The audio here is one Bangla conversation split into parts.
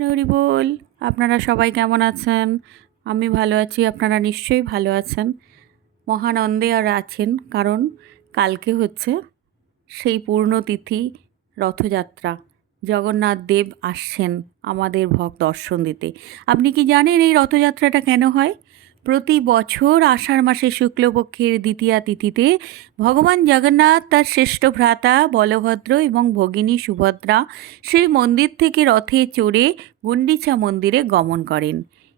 কৃষ্ণ হরি বল। আপনারা সবাই কেমন আছেন? আমি ভালো আছি, আপনারা নিশ্চয়ই ভালো আছেন, মহানন্দে আর আছেন, কারণ কালকে হচ্ছে সেই পূর্ণতিথি, রথযাত্রা। জগন্নাথ দেব আসছেন আমাদের দর্শন দিতে। আপনি কি জানেন এই রথযাত্রাটা কেন হয়? প্রতি বছর আষাঢ় মাসের শুক্লপক্ষের দ্বিতীয়া তিথিতে ভগবান জগন্নাথ তার শ্রেষ্ঠ ভ্রাতা বলভদ্র এবং ভগিনী সুভদ্রা সেই মন্দির থেকে রথে চড়ে গুন্ডিচা মন্দিরে গমন করেন।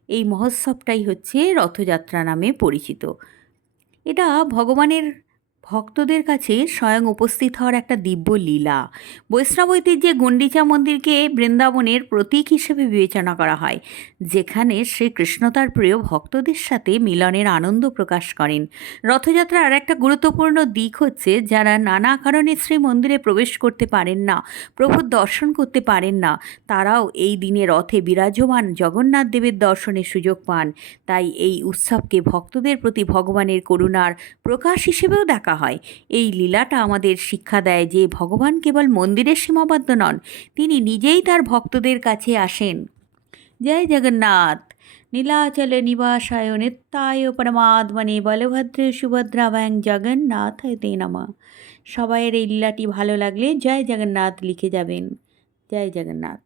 এই মহোৎসবটাই হচ্ছে রথযাত্রা নামে পরিচিত। এটা ভগবানের ভক্তদের কাছে স্বয়ং উপস্থিত হওয়ার একটা দিব্য লীলা। বৈষ্ণব ঐতিহ্যে গুন্ডিচা মন্দিরকে বৃন্দাবনের প্রতীক হিসেবে বিবেচনা করা হয়, যেখানে শ্রীকৃষ্ণ তার প্রিয় ভক্তদের সাথে মিলনের আনন্দ প্রকাশ করেন। রথযাত্রার আর একটা গুরুত্বপূর্ণ দিক হচ্ছে, যারা নানা কারণে শ্রী মন্দিরে প্রবেশ করতে পারেন না, প্রভুর দর্শন করতে পারেন না, তারাও এই দিনে রথে বিরাজমান জগন্নাথ দেবের দর্শনের সুযোগ পান। তাই এই উৎসবকে ভক্তদের প্রতি ভগবানের করুণার প্রকাশ হিসেবেও দেখা হয়। এই লীলাটা আমাদের শিক্ষা দেয় যে ভগবান কেবল মন্দিরে সীমাবদ্ধ নন, তিনি নিজেই তার ভক্তদের কাছে আসেন। জয় জগন্নাথ। নীলাচলে নিবাসায় নিত্যায় পরমাত্মনে বলভদ্রে সুভদ্রাভ্যাং জগন্নাথ তে নমঃ। সবাইয়ের এই লীলাটি ভালো লাগলে জয় জগন্নাথ লিখে যাবেন। জয় জগন্নাথ।